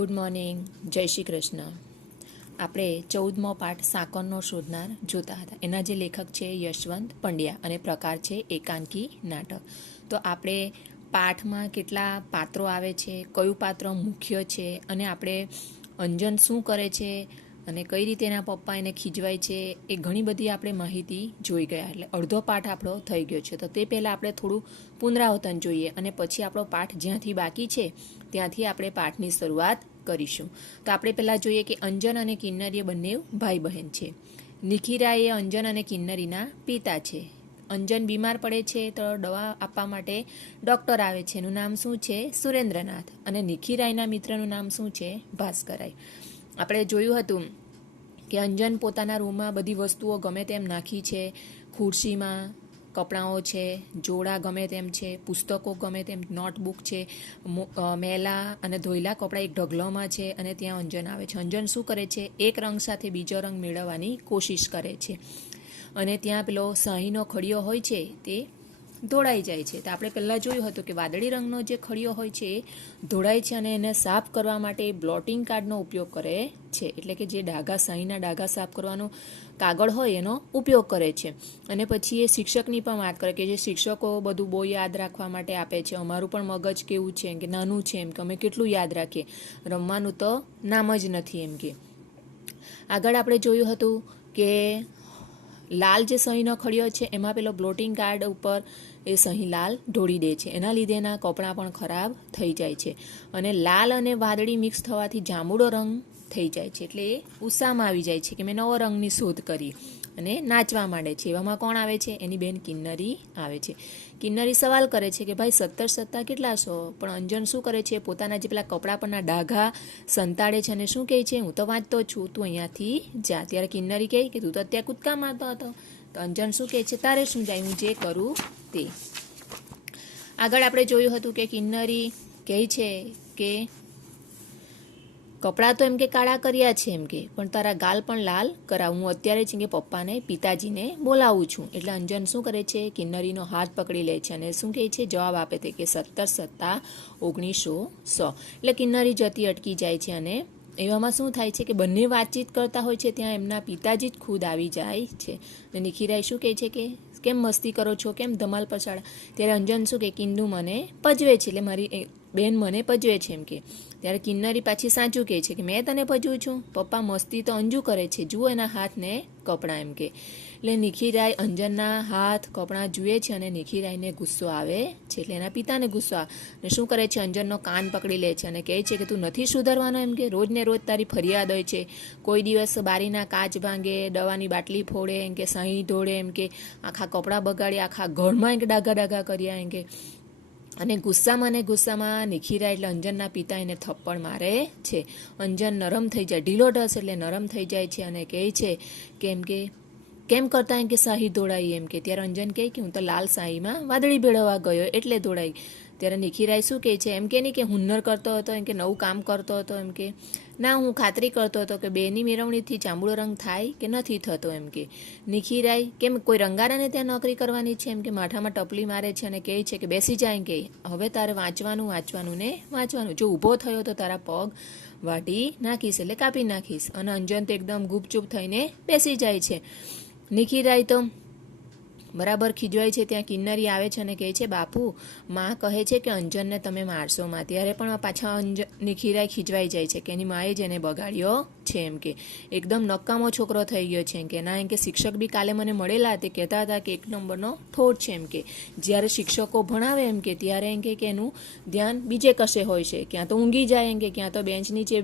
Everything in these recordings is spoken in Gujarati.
ગુડ મોર્નિંગ, જય શ્રી કૃષ્ણ. આપણે 14મો પાઠ સાકરનો શોધનાર જોતા હતા. એના જે લેખક છે યશવંત પંડ્યા અને પ્રકાર છે એકાંકી નાટક. તો આપણે પાઠમાં કેટલા પાત્રો આવે છે, કયું પાત્ર મુખ્ય છે અને આપણે અંજન શું કરે છે અને કઈ રીતે એના પપ્પા એને ખીજવાય છે, એ ઘણી બધી આપણે માહિતી જોઈ ગયા. એટલે અડધો પાઠ આપણો થઈ ગયો છે. તો તે પહેલાં આપણે થોડું પુનરાવર્તન જોઈએ અને પછી આપણો પાઠ જ્યાંથી બાકી છે ત્યાંથી આપણે પાઠની શરૂઆત કરીશું. તો આપણે પહેલાં જોઈએ કે અંજન અને કિન્નરી બંને ભાઈ બહેન છે. નિખિરા એ અંજન અને કિન્નરીના પિતા છે. અંજન બીમાર પડે છે તો દવા આપવા માટે ડૉક્ટર આવે છે. એનું નામ શું છે? સુરેન્દ્રનાથ. અને નિખિરાયના મિત્રનું નામ શું છે? ભાસ્કરાય. આપણે જોયું હતું કે અંજન પોતાના રૂમમાં બધી વસ્તુઓ ગમે તેમ નાખી છે. ખુરશીમાં કપડાઓ છે, જોડા ગમે તેમ છે, પુસ્તકો ગમે તેમ, નોટબુક છે, મેલા અને ધોયેલા કપડાં એક ઢગલોમાં છે અને ત્યાં અંજન આવે છે. અંજન શું કરે છે? એક રંગ સાથે બીજો રંગ મેળવવાની કોશિશ કરે છે અને ત્યાં પેલો શાહીનો ખડિયો હોય છે તે ધોળાઈ જાય છે. તો આપણે પહેલાં જોયું હતું કે વાદળી રંગનો જે ખડિયો હોય છે એ ધોળાય છે અને એને સાફ કરવા માટે બ્લોટિંગ કાર્ડનો ઉપયોગ કરે છે. એટલે કે જે ડાઘા, શાહીના ડાઘા સાફ કરવાનો કાગળ હોય એનો ઉપયોગ કરે છે. અને પછી એ શિક્ષકની પણ વાત કરે કે જે શિક્ષકો બધું બહુ યાદ રાખવા માટે આપે છે. અમારું પણ મગજ કેવું છે, એમ કે નાનું છે, એમ કે અમે કેટલું યાદ રાખીએ, રમવાનું તો નામ જ નથી. એમ કે આગળ આપણે જોયું હતું કે લાલ જે સહીનો ખડિયો છે એમાં પેલો બ્લોટિંગ કાર્ડ ઉપર એ સહી લાલ ઢોળી દે છે. એના લીધે એના કપડાં પણ ખરાબ થઈ જાય છે અને લાલ અને વાદળી મિક્સ થવાથી જાંબુડો રંગ થઈ જાય છે. એટલે એ ઉત્સાહમાં આવી જાય છે કે મેં નવો રંગની શોધ કરી અને નાચવા માંડે છે. એવામાં કોણ આવે છે? એની બેન કિન્નરી આવે છે. કિન્નરી સવાલ કરે છે કે ભાઈ 17 સત્તા કેટલા 100? પણ અંજન શું કરે છે? પોતાના જે પેલા કપડાં પરના ડાઘા સંતાડે છે અને શું કહે છે? હું તો વાંચતો છું, તું અહીંયાથી જા. ત્યારે કિન્નરી કહે કે તું તો અત્યારે કૂદકા મારતો હતો. તો અંજન શું કહે છે? તારે શું જાય, હું જે કરું તે. આગળ આપણે જોયું હતું કે કિન્નરી કહે છે કે કપડાં તો એમ કે કાળા કર્યા છે એમ કે, પણ તારા ગાલ પણ લાલ કરાવ. હું અત્યારે જ કે પપ્પાને, પિતાજીને બોલાવું છું. એટલે અંજન શું કરે છે? કિન્નરીનો હાથ પકડી લે છે અને શું કહે છે? જવાબ આપે છે કે 17 સત્તા 1900. એટલે કિન્નરી જતી અટકી જાય છે અને એવામાં શું થાય છે કે બંને વાતચીત કરતા હોય છે ત્યાં એમના પિતાજી જ ખુદ આવી જાય છે. અને નિખિરાય શું કહે છે કે કેમ મસ્તી કરો છો, કેમ ધમાલ પછાડા? ત્યારે અંજન શું કે કિન્નુ મને પજવે છે, એટલે મારી બેન મને પજવે છે એમ કે. ત્યારે કિન્નરી પાછી સાચું કહે છે કે મેં તને પજવું છું? પપ્પા મસ્તી તો અંજુ કરે છે, જુઓ એના હાથ ને કપડાં એમ કે. એટલે નિખિરાય અંજનના હાથ કપડાં જુએ છે અને નિખિરાયને ગુસ્સો આવે છે. એટલે એના પિતાને ગુસ્સો આવે અને શું કરે છે? અંજનનો કાન પકડી લે છે અને કહે છે કે તું નથી સુધરવાનો એમ કે. રોજ ને રોજ તારી ફરિયાદ હોય છે. કોઈ દિવસ બારીના કાચ ભાંગે, દવાની બાટલી ફોડે એમ કે, સહી ઢોળે એમ કે, આખા કપડાં બગાડ્યા, આખા ઘરમાં એક ડાઘા કર્યા એમ કે. અને ગુસ્સામાં નિખિરા એટલે અંજનના પિતા એને થપ્પડ મારે છે. અંજન નરમ થઈ જાય, ઢીલો ઢસ એટલે નરમ થઈ જાય છે અને કહે છે કે એમ કે કેમ કરતા એમ કે શાહી ધોળાઈ એમ કે. ત્યારે અંજન કહે કે હું તો લાલ શાહીમાં વાદળી ભેળવવા ગયો એટલે ધોળાઈ. ત્યારે નિખિરાય શું કહે છે? એમ કે નહીં કે હુન્નર કરતો હતો એમ કે, નવું કામ કરતો હતો એમ કે. ના, હું ખાતરી કરતો હતો કે બેની મેળવણીથી જાંબુડો રંગ થાય કે નથી થતો એમ કે. નિખિરાય કેમ કોઈ રંગારાને ત્યાં નોકરી કરવાની છે એમ કે. માથામાં ટપલી મારે છે અને કહે છે કે બેસી જાય કે હવે તારે વાંચવાનું ને વાંચવાનું. જો ઊભો થયો તો તારા પગ વાટી નાખીશ, એટલે કાપી નાખીશ. અને અંજન તો એકદમ ગુપચુપ થઈને બેસી જાય છે. નિખિરાય તો બરાબર ખીજવાય છે. ત્યાં કિન્નરી આવે છે અને કહે છે બાપુ, માં કહે છે કે અંજનને તમે મારશો માં. ત્યારે પણ પાછા નિખિરાય ખીજવાઈ જાય છે કે એની માએ જ એને બગાડ્યો છે એમ કે. એકદમ નકામો છોકરો થઈ ગયો છે એમ કે. ના એમ કે શિક્ષક બી કાલે મને મળેલા તે કહેતા હતા કે 1 નંબરનો ઠોઠ છે એમ કે. જ્યારે શિક્ષકો ભણાવે એમ કે ત્યારે એમ કે એનું ધ્યાન બીજે કશે હોય છે. ક્યાં તો ઊંઘી જાય એમ કે, ક્યાં તો બેન્ચની જે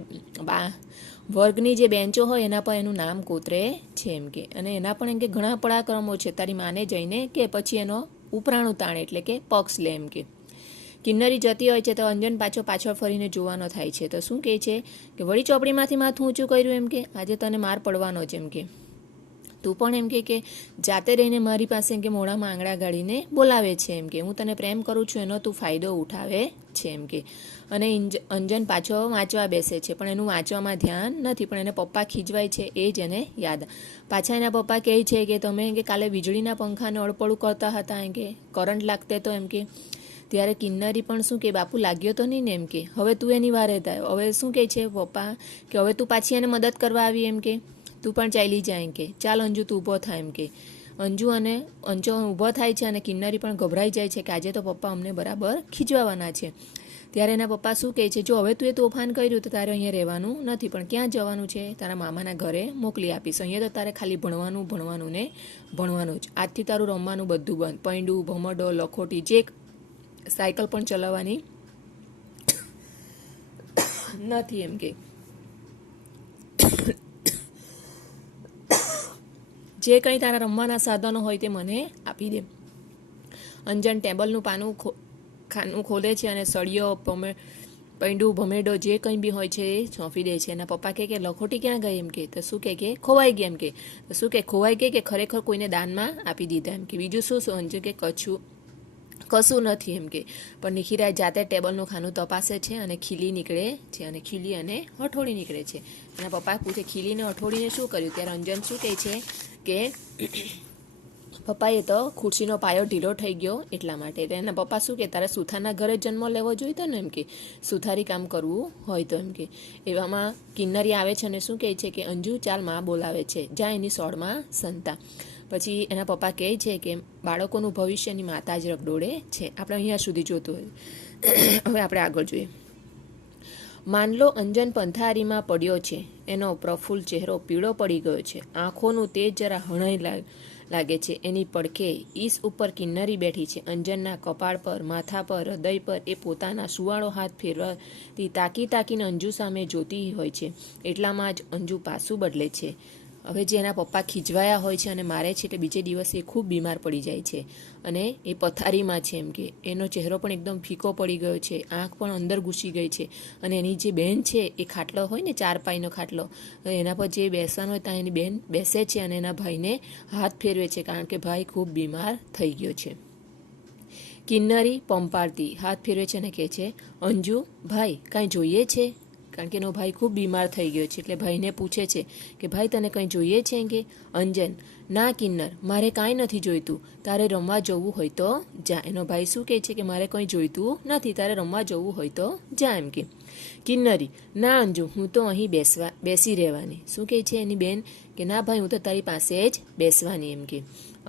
વર્ગની જે બેન્ચો હોય એના પર એનું નામ કોતરે છે એમ કે. અને એના પણ એમ કે ઘણા પરાક્રમો છે. તારી માને જઈને કે પછી એનો ઉપરાણું તાણે એટલે કે પક્ષ લે એમ કે. કિન્નરી જતી હોય છે તો અંજન પાછળ ફરીને જોવાનો થાય છે. તો શું કહે છે કે વળી ચોપડીમાંથી માથું ઊંચું કર્યું એમ કે, આજે તને માર પડવાનો જ એમ કે. તું પણ એમ કે જાતે રહીને મારી પાસે એમ કે મોઢામાં આંગળા ગાળીને બોલાવે છે એમ કે. હું તને પ્રેમ કરું છું એનો તું ફાયદો ઉઠાવે છે એમ કે. અને અંજન પાછો વાંચવા બેસે છે પણ એનું વાંચવામાં ધ્યાન નથી. પણ એને પપ્પા ખીજવાય છે એ જ એને યાદ. પાછા એના પપ્પા કહે છે કે તમે કે કાલે વીજળીના પંખાને અડપડું કરતા હતા એમ કે, કરંટ લાગતે તો એમ કે ત્યારે કિન્નરી પણ શું કે બાપુ લાગ્યો તો નહીં ને એમ કે હવે તું એની વારે થાય. હવે શું કહે છે પપ્પા કે હવે તું પાછી એને મદદ કરવા આવી એમ કે તું પણ ચાલી જાય એમ કે ચાલ અંજુ તું ઊભો થાય એમ કે અંજુ અને અંજો ઊભો થાય છે અને કિન્નરી પણ ગભરાઈ જાય છે કે આજે તો પપ્પા અમને બરાબર ખીજવાના છે. ત્યારે એના પપ્પા શું કહે છે, જો હવે તું એ તોફાન કર્યું તો તારે અહીંયા રહેવાનું નથી, પણ ક્યાં જવાનું છે, તારા મામાના ઘરે મોકલી આપીશ. અહીંયા તો તારે ખાલી ભણવાનું ને ભણવાનું જ. આજથી તારું રમવાનું બધું બંધ. પૈંડું, ભમરડો, લખોટી, જે સાયકલ પણ ચલાવવાની નથી એમ કે જે કંઈ તારા રમવાના સાધનો હોય તે મને આપી દે. અંજન ટેબલનું ખાનું ખોલે છે અને સળિયો, પૈંડું, ભમેડો જે કંઈ બી હોય છે એ સોંપી દે છે. એના પપ્પા કે લખોટી ક્યાં ગઈ એમ કે તો શું કે ખોવાઈ ગઈ એમ કે તો શું કે ખોવાઈ ગઈ કે ખરેખર કોઈને દાનમાં આપી દીધા એમ કે બીજું શું અંજુ કે કશું નથી એમ કે. પણ નિખિરાએ જાતે ટેબલનું ખાનું તપાસે છે અને ખીલી નીકળે છે અને ખીલી અને હઠોળી નીકળે છે. એના પપ્પા પૂછે ખીલીને હઠોળીને શું કર્યું? ત્યારે અંજન શું કહે છે કે પપ્પાએ તો ખુરશીનો પાયો ઢીલો થઈ ગયો એટલા માટે. તો એના પપ્પા શું કે તારે સુથારના ઘરે જન્મ લેવો જોઈતો ને એમ કે સુથારી કામ કરવું હોય તો એમ કે. એવામાં કિન્નરી આવે છે અને શું કહે છે કે અંજુ ચાલ માં બોલાવે છે, જા એની સોળમાં સંતા. પછી એના પપ્પા કહે છે કે બાળકોનું ભવિષ્યની માતા જ રગડોળે છે. આપણે અહીંયા સુધી જોતું હોય. હવે આપણે આગળ જોઈએ. માનલો અંજન પંથારીમાં પડ્યો છે, એનો પ્રફુલ્લ ચહેરો પીળો પડી ગયો છે, આંખોનું તેજ જરા હણાઈ લાગે છે. એની પડખે ઈસ ઉપર કિન્નરી બેઠી છે. અંજનના કપાળ પર, માથા પર, હૃદય પર એ પોતાના સુવાળો હાથ ફેરવાથી તાકીને અંજુ સામે જોતી હોય છે. એટલામાં જ અંજુ પાસું બદલે છે. હવે જે એના પપ્પા ખીજવાયા હોય છે અને મારે છે એટલે બીજે દિવસે ખૂબ બીમાર પડી જાય છે અને એ પથારીમાં છે એમ કે એનો ચહેરો પણ એકદમ ફીકો પડી ગયો છે, આંખ પણ અંદર ઘૂસી ગઈ છે અને એની જે બહેન છે એ ખાટલો હોય ને 4 પાઈનો ખાટલો એના પર જે બેસવાનું હોય ત્યાં એની બહેન બેસે છે અને એના ભાઈને હાથ ફેરવે છે કારણ કે ભાઈ ખૂબ બીમાર થઈ ગયો છે. કિન્નરી પંપાળતી હાથ ફેરવે છે અને કહે છે અંજુ ભાઈ કાંઈ જોઈએ છે? કારણ કે એનો ભાઈ ખૂબ બીમાર થઈ ગયો છે એટલે ભાઈને પૂછે છે કે ભાઈ તને કંઈ જોઈએ છે કે? અંજન ના કિન્નર મારે કાંઈ નથી જોઈતું, તારે રમવા જવું હોય તો જા. એનો ભાઈ શું કહે છે કે મારે કંઈ જોઈતું નથી, તારે રમવા જવું હોય તો જા એમ કે. કિન્નરી ના અંજુ હું તો અહીં બેસી રહેવાની. શું કહે છે એની બેન કે ના ભાઈ હું તો તારી પાસે જ બેસવાની એમ કે.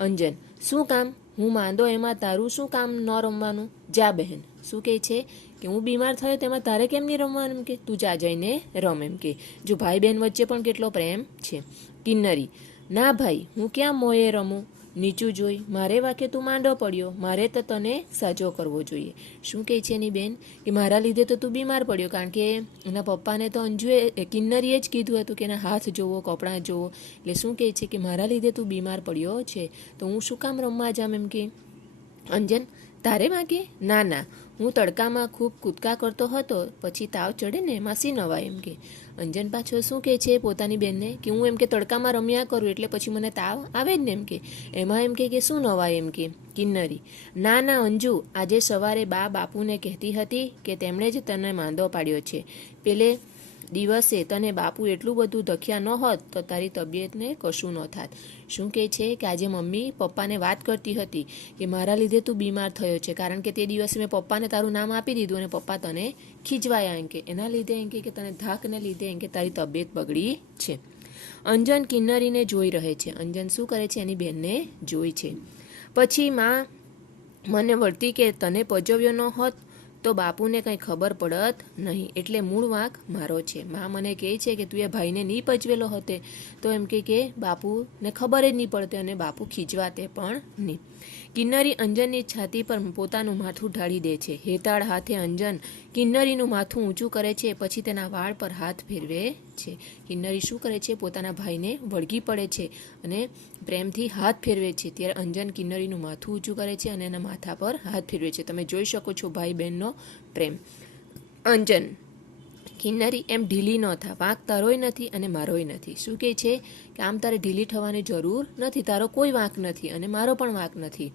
અંજન શું કામ? હું માંદો એમાં તારું શું કામ ન રમવાનું? જા બહેન. શું કહે છે કે હું બીમાર થયો તેમાં તારે કેમ નહીં રમવાનું એમ કે તું જા જઈને રમ એમ કે. જો ભાઈ બહેન વચ્ચે પણ કેટલો પ્રેમ છે. કિન્નરી ના ભાઈ હું ક્યાં મોયે રમું? નીચું જોઈ મારે વાકે તું માંડો પડ્યો, મારે તો તને સાજો કરવો જોઈએ. શું કહે છે એની બેન કે મારા લીધે તો તું બીમાર પડ્યો કારણ કે એના પપ્પાને તો કિન્નરીએ જ કીધું હતું કે એના હાથ જોવો, કપડાં જોવો. એટલે શું કહે છે કે મારા લીધે તું બીમાર પડ્યો છે તો હું શું કામ રમવા જામ એમ કે. અંજન તારે વાગે? ના ના હું તડકામાં ખૂબ કૂદકા કરતો હતો, પછી તાવ ચડે ને એમાં સી નવાય એમ કે. અંજન પાછો શું કહે છે પોતાની બેનને કે હું એમ કે તડકામાં રમ્યા કરું એટલે પછી મને તાવ આવે જ ને એમ કે એમાં એમ કે શું નવાય એમ કે. કિન્નરી ના ના અંજુ આજે સવારે બાપુને કહેતી હતી કે તેમણે જ તને માંદો પાડ્યો છે. પેલે દિવસે તને બાપુ એટલું બધું ધખ્યા ન હોત તો તારી તબિયતને કશું ન થાત. શું કહે છે કે આજે મમ્મી પપ્પાને વાત કરતી હતી કે મારા લીધે તું બીમાર થયો છે કારણ કે તે દિવસે મેં પપ્પાને તારું નામ આપી દીધું અને પપ્પા તને ખીજવાયા એમ કે એના લીધે એમ કે તને ધાકને લીધે એમ કે તારી તબિયત બગડી છે. અંજન કિન્નરીને જોઈ રહે છે. અંજન શું કરે છે એની બહેનને જોઈ છે. પછી માં મને વળતી કે તને પજવ્યો ન હોત તો બાપુને કંઈ ખબર પડત નહીં, એટલે મૂળ વાંક મારો છે. માં મને કહે છે કે તું એ ભાઈને નહીં પજવેલો હોતે તો એમ કે બાપુને ખબર જ નહીં પડતે અને બાપુ ખીજવાતે પણ નહીં. કિન્નરી અંજનની છાતી પર પોતાનું માથું ઢાળી દે છે. હેતાળ હાથે અંજન કિન્નરીનું માથું ઊંચું કરે છે, પછી તેના વાળ પર હાથ ફેરવે છે. કિન્નરી શું કરે છે પોતાના ભાઈને વળગી પડે છે અને પ્રેમથી હાથ ફેરવે છે. ત્યારે અંજન કિન્નરીનું માથું ઊંચું કરે છે અને એના માથા પર હાથ ફેરવે છે. તમે જોઈ શકો છો ભાઈ બહેનનો પ્રેમ. અંજન કિન્નરી એમ ઢીલી ન થા, વાંક તારોય નથી અને મારોય નથી. શું કહે છે કે આમ તારે ઢીલી થવાની જરૂર નથી, તારો કોઈ વાંક નથી અને મારો પણ વાંક નથી.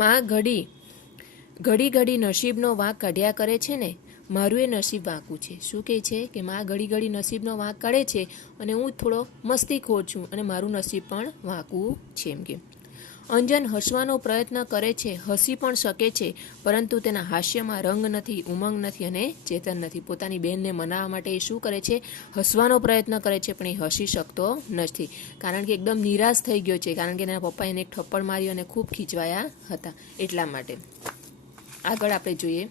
માં ઘડી નસીબનો વાંક કાઢ્યા કરે છે ને, મારું એ નસીબ વાંકું છે. શું કહે છે કે માં ઘડી નસીબનો વાંક કાઢે છે અને હું થોડો મસ્તીખોર છું અને મારું નસીબ પણ વાંકું છે એમ કે. અંજન હસવાનો પ્રયત્ન કરે છે, હસી પણ શકે છે, પરંતુ તેના હાસ્યમાં રંગ નથી, ઉમંગ નથી અને ચેતન નથી. પોતાની બહેનને મનાવવા માટે એ શું કરે છે? હસવાનો પ્રયત્ન કરે છે, પણ એ હસી શકતો નથી, કારણ કે એકદમ નિરાશ થઈ ગયો છે, કારણ કે એના પપ્પાએ એને એક થપ્પડ માર્યો અને ખૂબ ખીજવાયા હતા એટલા માટે. આગળ આપણે જોઈએ.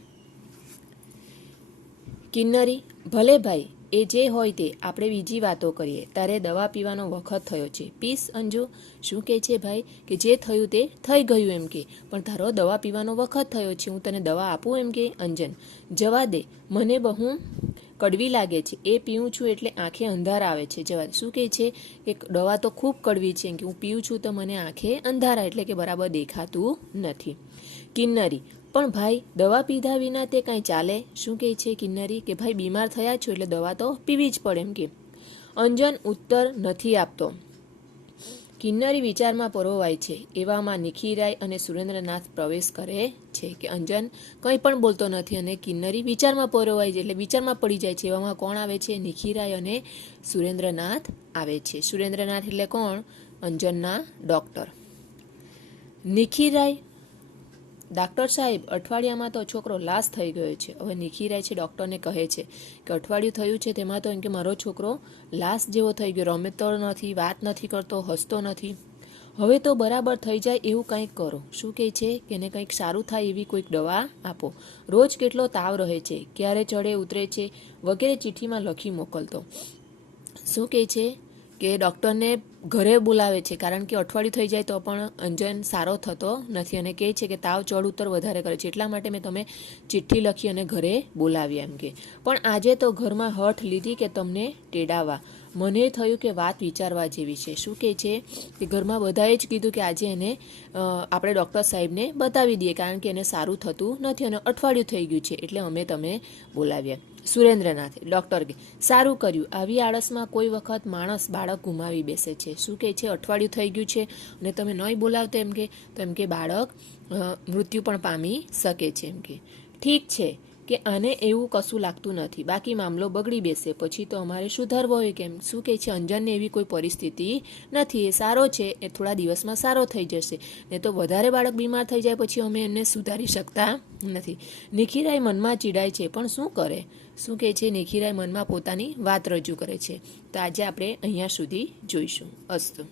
કિન્નરી: ભલે ભાઈ, એ જે હોય તે, આપણે બીજી વાતો કરીએ. તારે દવા પીવાનો વખત થયો છે, પીસ અંજુ. શું કહે છે ભાઈ? કે જે થયું તે થઈ ગયું એમ કે, પણ તારો દવા પીવાનો વખત થયો છે, હું તને દવા આપું એમ કે. અંજન: જવા દે, મને બહુ કડવી લાગે છે, એ પીવું છું એટલે આંખે અંધારા આવે છે. જવા દે. શું કહે છે? કે દવા તો ખૂબ કડવી છે, કે હું પીવું છું તો મને આંખે અંધારા, એટલે કે બરાબર દેખાતું નથી. કિન્નરી: પણ ભાઈ, દવા પીધા વિના તે કાંઈ ચાલે? શું કહે છે કિન્નરી? કે ભાઈ, બીમાર થયા છો એટલે દવા તો પીવી જ પડે એમ કે. અંજન ઉત્તર નથી આપતો. કિન્નરી વિચારમાં પરોવાય છે. એવામાં નિખિરાય અને સુરેન્દ્રનાથ પ્રવેશ કરે છે. કે અંજન કંઈ પણ બોલતો નથી અને કિન્નરી વિચારમાં પરોવાય છે, એટલે વિચારમાં પડી જાય છે. એવામાં કોણ આવે છે? નિખિરાય અને સુરેન્દ્રનાથ આવે છે. સુરેન્દ્રનાથ એટલે કોણ? અંજનના ડૉક્ટર. નિખિરાય: ડાક્ટર સાહેબ, અઠવાડિયામાં તો છોકરો લાશ થઈ ગયો છે. હવે નિખિરાય છે ડૉક્ટરને કહે છે કે અઠવાડિયું થયું છે તેમાં તો એમ કે મારો છોકરો લાશ જેવો થઈ ગયો, રમતો નથી, વાત નથી કરતો, હસતો નથી. હવે તો બરાબર થઈ જાય એવું કંઈક કરો. શું કહે છે? કે એને કંઈક સારું થાય એવી કોઈક દવા આપો. રોજ કેટલો તાવ રહે છે, ક્યારે ચડે ઉતરે છે, વગેરે ચિઠ્ઠીમાં લખી મોકલતો. શું કહે છે? કે ડૉક્ટરને ઘરે બોલાવે છે, કારણ કે અઠવાડિયું થઈ જાય તો પણ અંજન સારો થતો નથી અને કહે છે કે તાવ ચડ ઉતર વધારે કરે છે, એટલા માટે મેં તમે ચિઠ્ઠી લખી અને ઘરે બોલાવ્યા એમ કે. પણ આજે તો ઘરમાં હઠ લીધી કે તમને તેડાવવા. મને થયું કે વાત વિચારવા જેવી છે. શું કહે છે? કે ઘરમાં બધાએ જ કીધું કે આજે એને આપણે ડૉક્ટર સાહેબને બતાવી દઈએ, કારણ કે એને સારું થતું નથી અને અઠવાડિયું થઈ ગયું છે, એટલે અમે તમે બોલાવ્યા. સુરેન્દ્રનાથ ડૉક્ટર: કે સારું કર્યું, આવી આળસમાં કોઈ વખત માણસ બાળક ગુમાવી બેસે છે. શું કહે છે? અઠવાડિયું થઈ ગયું છે અને તમે નહીં બોલાવતો એમ કે, તો એમ કે બાળક મૃત્યુ પણ પામી શકે છે એમ કે. ઠીક છે કે આને એવું કશું લાગતું નથી, બાકી મામલો બગડી બેસે પછી તો અમારે સુધારવો હોય કેમ. શું કહે છે? અંજનને એવી કોઈ પરિસ્થિતિ નથી, એ સારો છે, એ થોડા દિવસમાં સારો થઈ જશે, ને તો વધારે બાળક બીમાર થઈ જાય પછી અમે એને સુધારી શકતા નથી. નિખિરાય મનમાં ચીડાય છે, પણ શું કરે? શું કહે છે? નિખિરાય મનમાં પોતાની વાત રજૂ કરે છે. તો આજે આપણે અહીંયા સુધી જોઈશું. અસ્તુ.